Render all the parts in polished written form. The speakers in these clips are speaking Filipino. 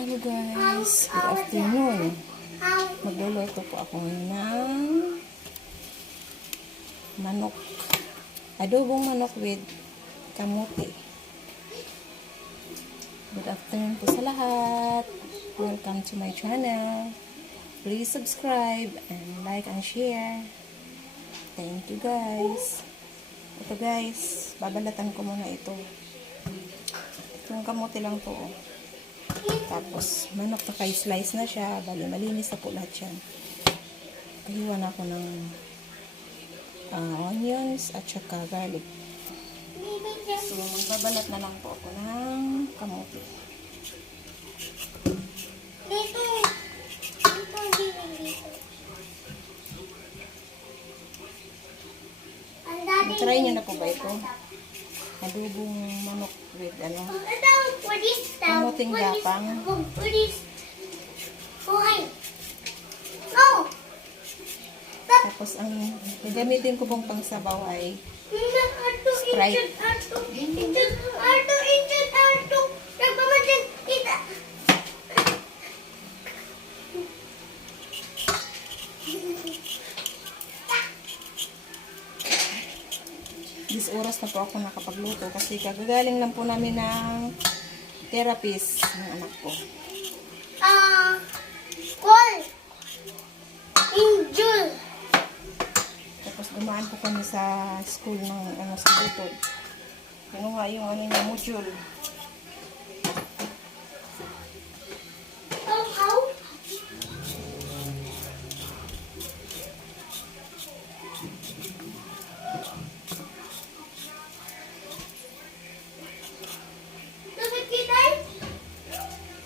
Hello guys, good afternoon. Magluluto po ako ng manok. Adobong manok with kamote. Good afternoon po sa lahat. Welcome to my channel. Please subscribe and like and share. Thank you guys. Ito guys, babalatan ko muna ito. Yung kamote lang to. Tapos, manok na slice na siya. Bali, malinis na po lahat yan. Kahiwa na ako ng onions at saka garlic. So, magbabalat na lang po ako ng kamote. Try nyo na po ba ito? Adobong manok with kamuting gapang. Tapos ang gagamitin ko pong pangsabaw ay sprite. This oras na po ako nakapagluto kasi kagagaling lang po namin ng therapist ng anak ko. Angel. Tapos dumaan po kami sa school ng sa butod. Kinuha yung niya, module.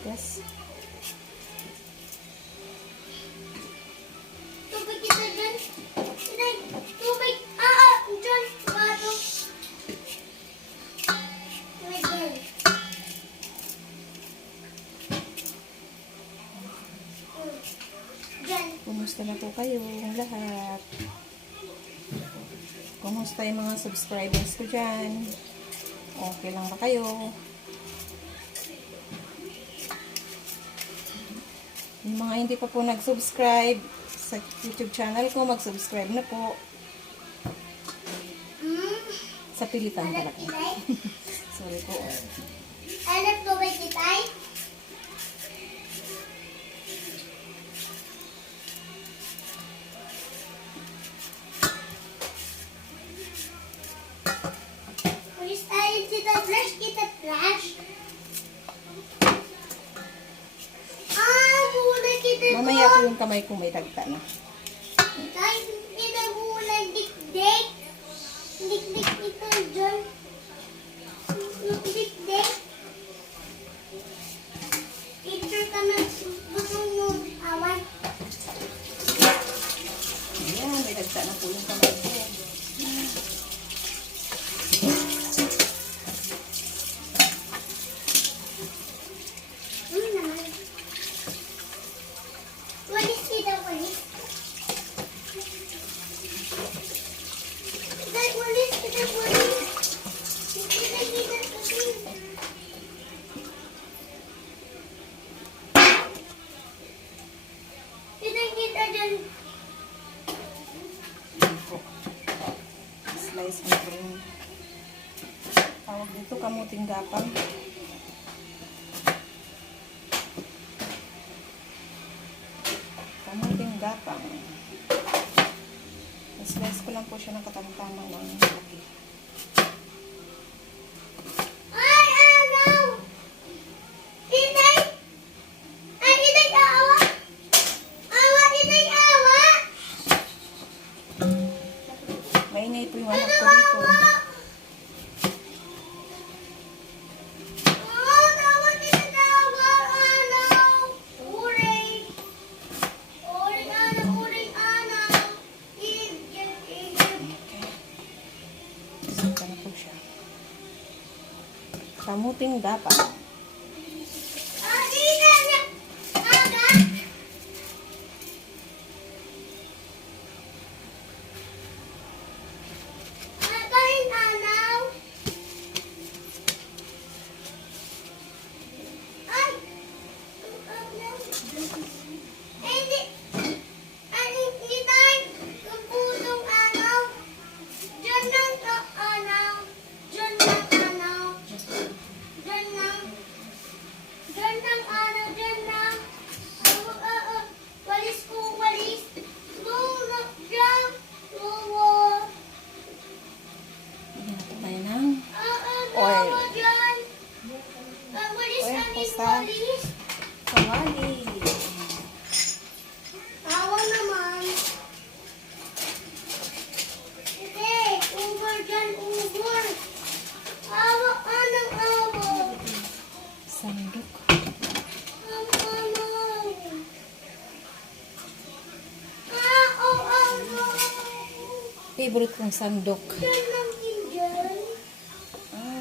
Yes. Kumusta na po kayo lahat? Kumusta yung mga subscribers ko dyan? Okay lang ba kayo? Yung mga hindi pa po nag-subscribe sa YouTube channel ko, mag-subscribe na po. Sa pilitan talaga. Sorry po. Alam ko ba kitay? Pulis tayo kita flash, kita flash. Muna kita doon. Mamaya po yung kamay ko may dagta na. Kahit kita muna dik-dik. Dik-dik ito dyan. Dik-dik. Picture ka na gusto mo awan. Ayan, may dagta na po yung kamay ko. Naman. Walis kita, walis. Kita, walis, kita, walis. Kita, kita, walis. Kita, kita dyan. Slice mo po yung tawag dito, kamuting gapang. Kamuting gapang. Slice ko lang po siya ng katamtamang ng laki. Ay, ano? Inay! Ay, inay, awa! Awa, inay, awa! Maingay po yung anak ko dito. Oh, tawa, tinatawa, ano? Uray! Uray, ano, uray, ano? Igib. Okay. Saka na po siya. Kamuting gapang. Ah, inay niya! Aga! Kain, anaw! Ay! sa kawali. Awa naman. Hindi, over dyan, over. Awa ka ng awa. Sandok. Ano? Ah, oh, oh, no. Favorite kong sandok. Dyan lang din dyan.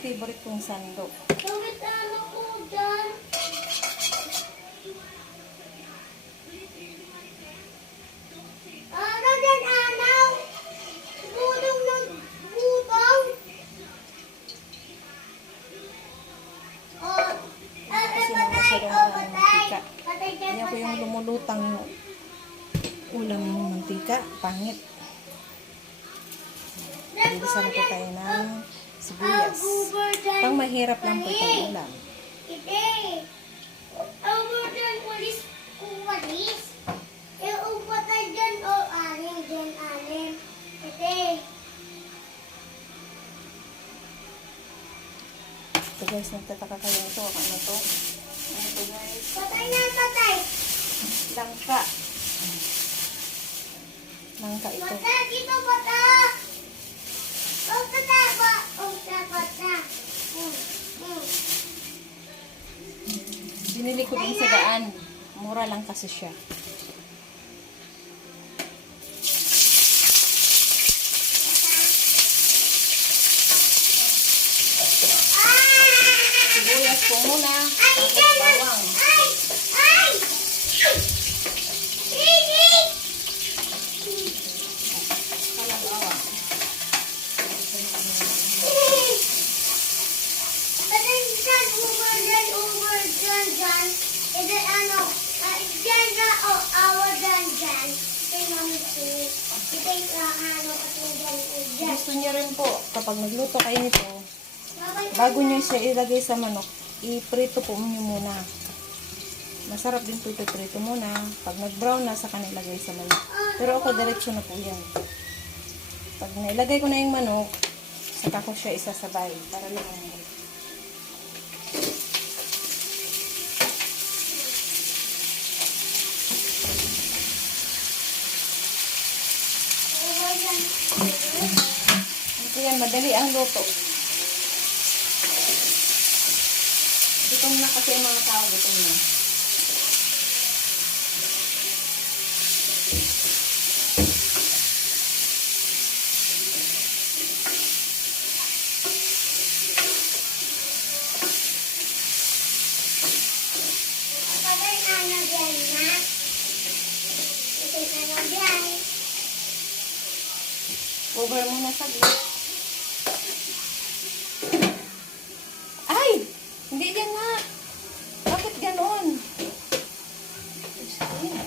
Favorite kong sandok. Bakit ano ko dyan? Ano din, anaw? Bulong ng butong. Oh, Kasi patay, masyadong oh, maraming patay. mantika. Patay dyan, Kaya ko yung patay. lumulutang ulam ng mantika. Pangit. Bilisan na po tayo ng sibuyas. Pang mahirap lang po itong ulam. Hindi. Over dyan, walis. Walis. Patay dyan, oh, anim, dyan, anim. Hindi. Ito guys, nagtataka kayo ito. Ano to? Ano to guys? Patay na, patay. Langka. Langka ito. Bata, dito, bata. Oh, bata, ba? Oh, bata. Binili ko din sa daan. Mura lang kasi siya. Sibuyas po muna. Tapos bawang. Ay! Ay! Sige! Palang bawang. Patay dyan, over dyan, dyan. Is it ano? Dyan na, oh, awa dyan, dyan. Tingnan mo si. Tingnan ano, dyan. Gusto niya rin po, kapag nagluto kayo nito, Babay ka bago na. niyo siya ilagay sa manok, iprito po niyo muna. Masarap din po iprito muna. Pag nag-brown na, saka nilagay sa manok. Pero ako, diretso na po yan. Pag nailagay ko na yung manok, saka ko siya isasabay para lang. Over dyan. Ito yan, madali ang luto. Gutom na kasi ang mga tao, gutom na. Patay ano dyan, na. Patay ano dyan. Over muna saglit. Ay! Hindi yan na. Bakit ganon?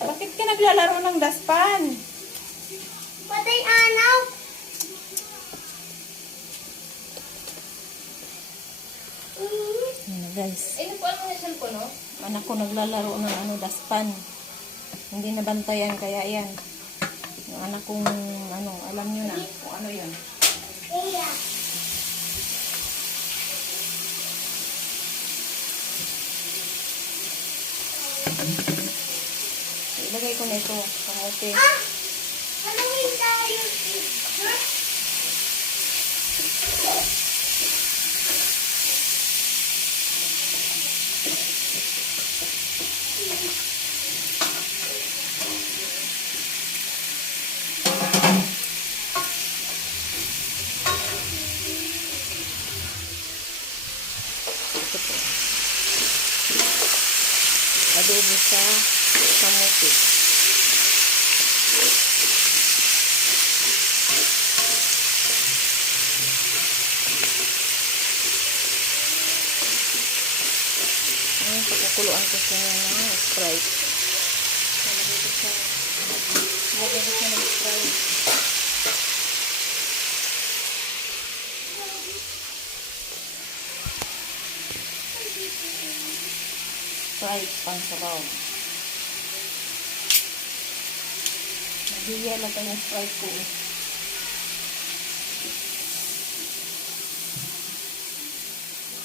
Bakit ka naglalaro ng daspan? Patay anaw. Ano guys? Inupuan mo yung cellphone, no? Anak ko naglalaro ng daspan. Hindi nabantayan kaya yan. Yung anak kong alam nyo na kung ano yun. Iya. Ilagay ko na ito. Kamote. Ah! Haluin tayo. Ito po. Adobo sa kamote. Ngayon, pagkakuluan ko siya ng sprite. Lagay ko siya ng sprite. Sprite pang sabaw. Nagiya lang tayo yung sprite ko.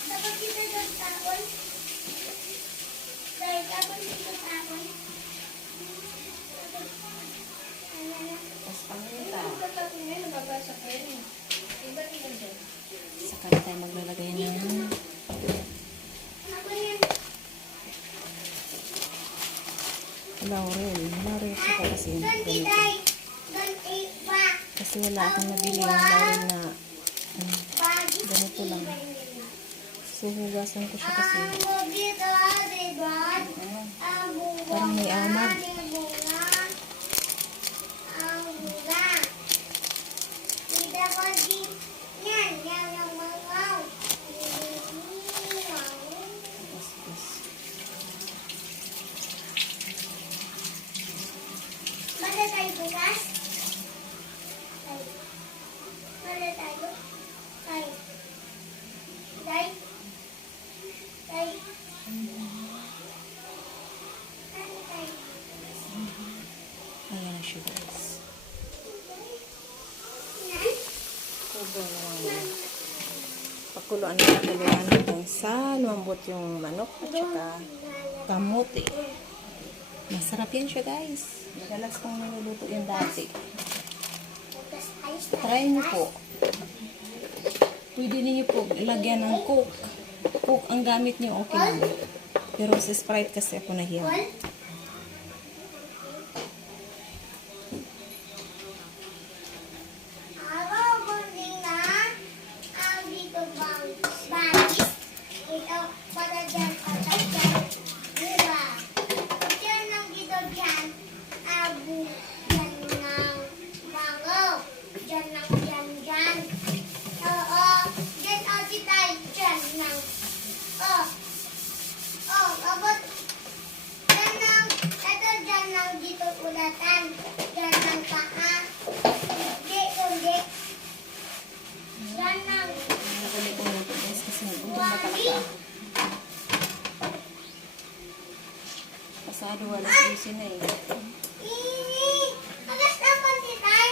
Dapat kita ng tawon. laurel. Laurel ko kasi Don't ganito. eat, don't eat back. Kasi wala akong nabili ng laurel na ganito lang. So, hugasan ko siya kasi parang may amag. Mana tayo bukas? Mana tayo? Tayo. Tayo. Tayo. Ayan na siya guys. Sobrang pakuluan na pakuluan hanggang sa lumambot yung manok at saka kamote. Masarap yan siya guys. Madalas kong niluluto yan dati. Try nyo po. Pwede niyo po lagyan ng coke. Coke ang gamit niyo, okay lang. Pero sa sprite kasi ako nahiya. Ulatan. Diyan ng paa. Hindi. Diyan ng Nakuli kong luto guys kasi nagutom na talaga. Pasado wala ayusin na eh. Agas naman si Tay.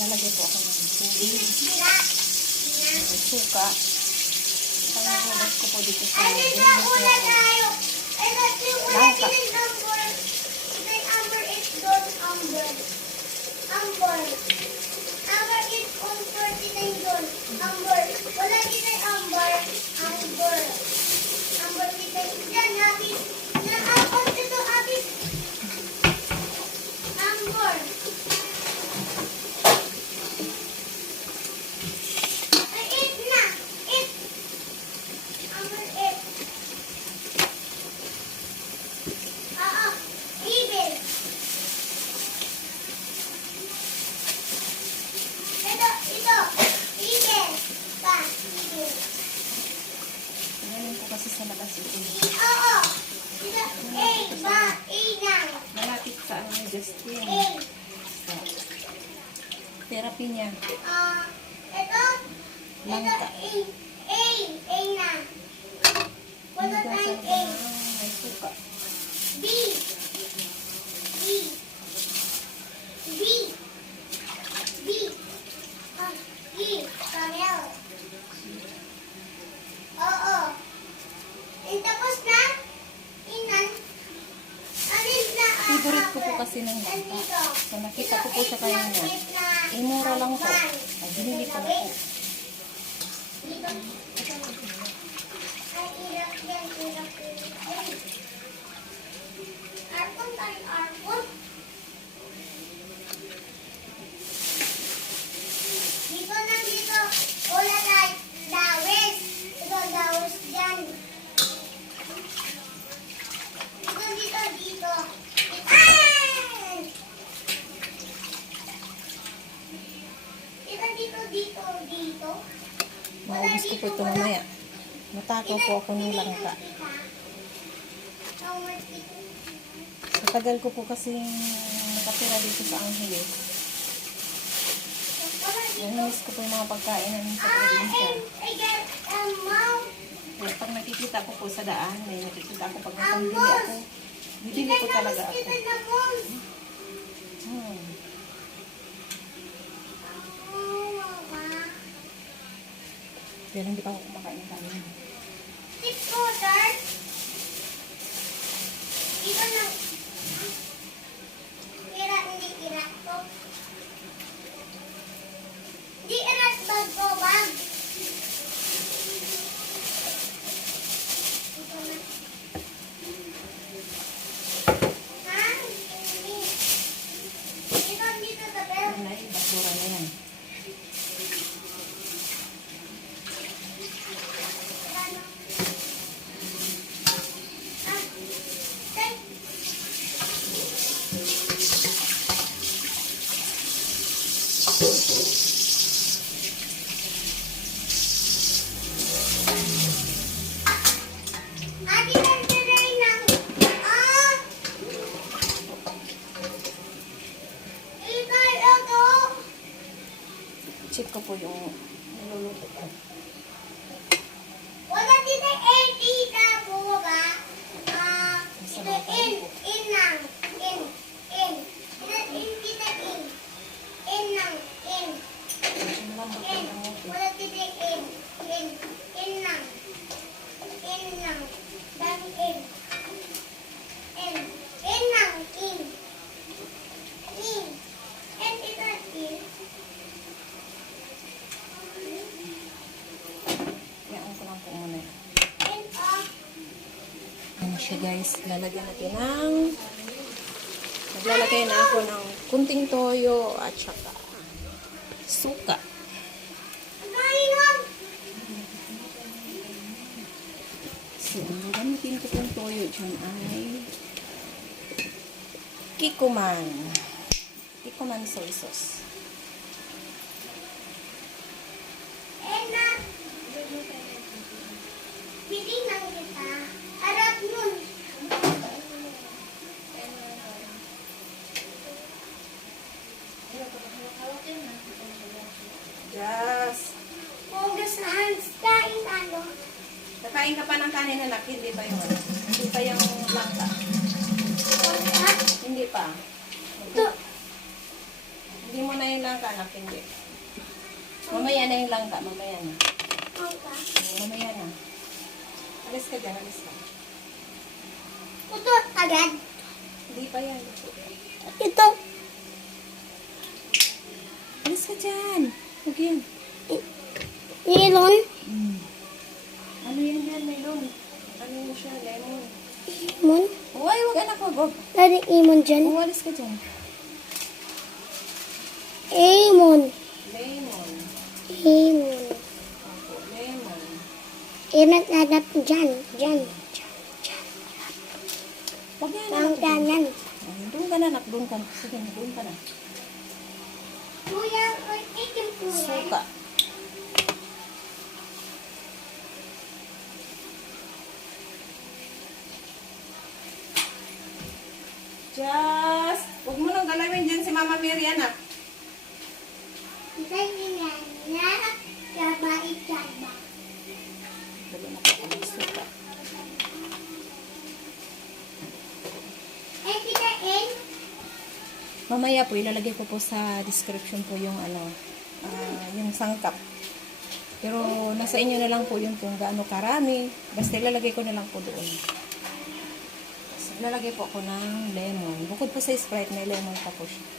Lalagay po ako ng tubig. Ng suka. Panghugas ko po dito sa langka. sa labas ito. Oo. Ito, A, ba, A lang. Malapit sa ano ni Justin. A. Sa therapy niya. Ito, Langka. A na. Wala tayong A. May suka. B. B. B. B. E. Camel. Oo. And tapos na? Inan. Alin na ang Favorite ko po apple? kasi ng langka. Nandito. So nakita ko po sa kanya niya. Mura lang po. Ay, binili ko na po. Dito. Ay, irap yan. Irap yan. Ay. Arpon tayo, arpon. Dito na dito. Wala tayo. Dawes. Ito, dawes dyan. Dito, dito, dito. Ay! Dito, dito, dito, dito. Maubos ko po ito mamaya. Matakaw po ako ng langka. Sa tagal ko po kasi nakatira dito sa Angeles. Namiss ko po yung mga pagkain namin sa probinsya. Kaya pag nakikita ko po sa daan, may nakikita ako pag napambili ako. Bibili ko talaga ako. Pero hindi pa ako kumakain ng kanin. Dito na. Irat, hindi irat ko. Di irat bag ko, bag. Dito na. Ha? Hindi. Dito, dito, tabi. Nanay, basura na yan. Ano? Ah, tay. Ate, nagtiray ng... Ikay, ito. Check ko po yung niluluto ko. Wala dito tita po ba? Dito in lang. In. Dito in. In lang. In. Malambot In. lang ang Wala dito in. In lang. In lang. Dami in. In. In lang. In. In. And ito in. Yan ko lang po muna. In off. Ano siya guys, lalagyan natin ng naglalagay na ako ng kunting toyo at saka suka. So, ang gamitin ko pong toyo dyan ay kikuman. Kikuman soy sauce. Titingnan kita. Harap nun. Yes. Hugas na hands. Kain ano. Nakain ka pa ng kanin anak, hindi pa yung hindi pa yung langka. Hugas. Hindi pa. Ito. Hindi mo na yung langka anak, hindi. Mamaya na yung langka, mamaya na. Hugas. Mamaya na. Alis ka dyan, alis ka. Ito agad. Hindi pa yan. Ito. Alis ka dyan. Huwag yan. Melon. Ano yan yan, melon? Ano yun siya, lemon? Lemon. Uy, huwag anak, huwag. Lari lemon dyan. Uwalis ka dyan. Lemon. Lemon. Lemon. Opo, lemon. Inat adap dyan. Dyan. Huwag yan, Ang anak. danan. Doon ka na, anak. Doon ka na. Sige, doon ka na. Kuya, itim kuya. Suka. galawin dyan si Mama Mary, anak? Dala Dala na po ako ng suka. Mamaya po, ilalagay ko po sa description po yung yung sangkap. Pero nasa inyo na lang po yun kung gaano karami. Basta ilalagay ko na lang po doon. So, ilalagay po ako ng lemon. Bukod po sa Sprite, may lemon pa po siya.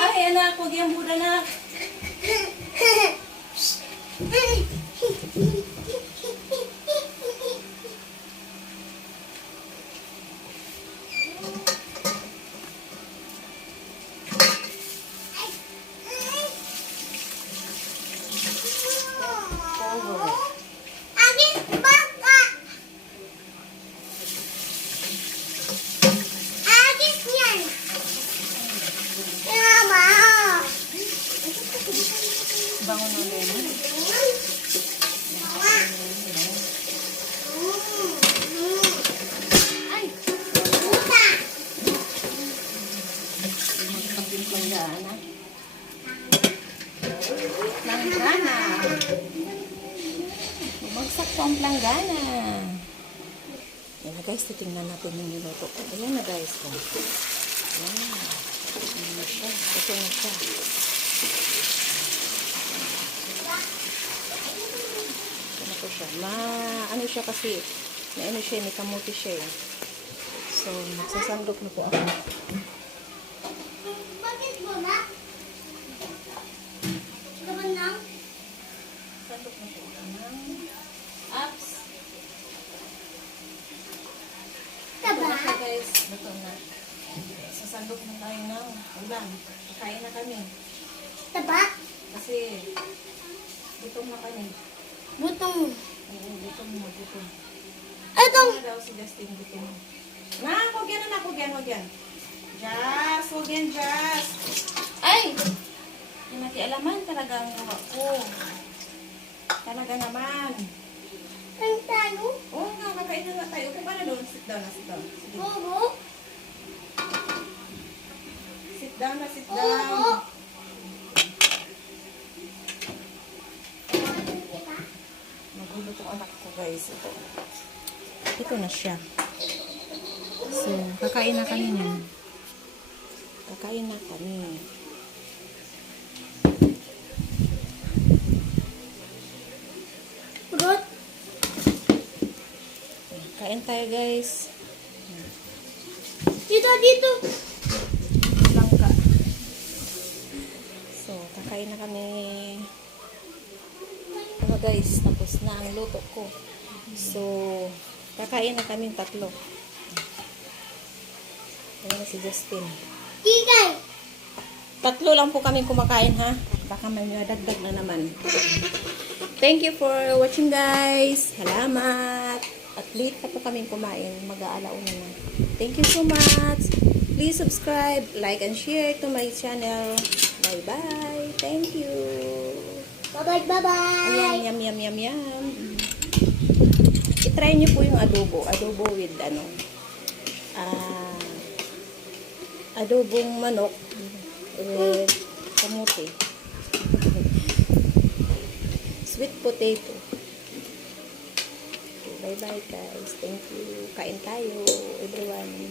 Ay, anak, huwag yung buda, anak. Bango ng lemon. Ay! Planggana. Planggana. Bumagsak po ang planggana. Ayan na guys, titingnan natin yung niluto ko. Ayan na guys. Ayan. Ayan na siya. Ito na siya. Ito siya. Ano siya kasi, may siya, may kamuti siya eh. So, magsasandok na po ako. Bakit mo na? Gaman lang? Sandok na po ako ng apps. Taba? Ito na guys, ito na. Sasandok na tayo ng ulam. Kakain na kami. Taba? Kasi, gutom na kami. Butong. Oo, gutom na, gutom. Itong. Ano daw si Justin, gutom. Na, huwag yan, anak, huwag yan, huwag yan. Jazz, huwag yan, Jazz. Ay! Yung nakialaman talaga ang gawa ko. Talaga naman. Ang tayo? Oo nga, kakain na nga tayo. Upo ka na doon. Sit down na, sit down. Sige. Oo. Sit down na, sit Oo. down. Magulo tong anak ko guys. Ito na siya. So, kakain na kami niyan. Kakain na kami. Purot. Kain tayo guys. Dito. Langka. So, kakain na kami. Ano guys, tapos na ang luto ko. So, kakain na kaming tatlo. Ayan na si Justin. Tigay. Tatlo lang po kaming kumakain ha. Baka may dagdag na naman. Thank you for watching guys. Salamat. At late na po kaming kumain. Mag-aalauna na. Thank you so much. Please subscribe, like, and share to my channel. Bye-bye. Thank you. Bye-bye. Ayan, yum. I-try nyo po yung adobo. Adobo with adobong manok with kamote. Sweet potato. Okay, bye-bye guys. Thank you. Kain tayo, everyone.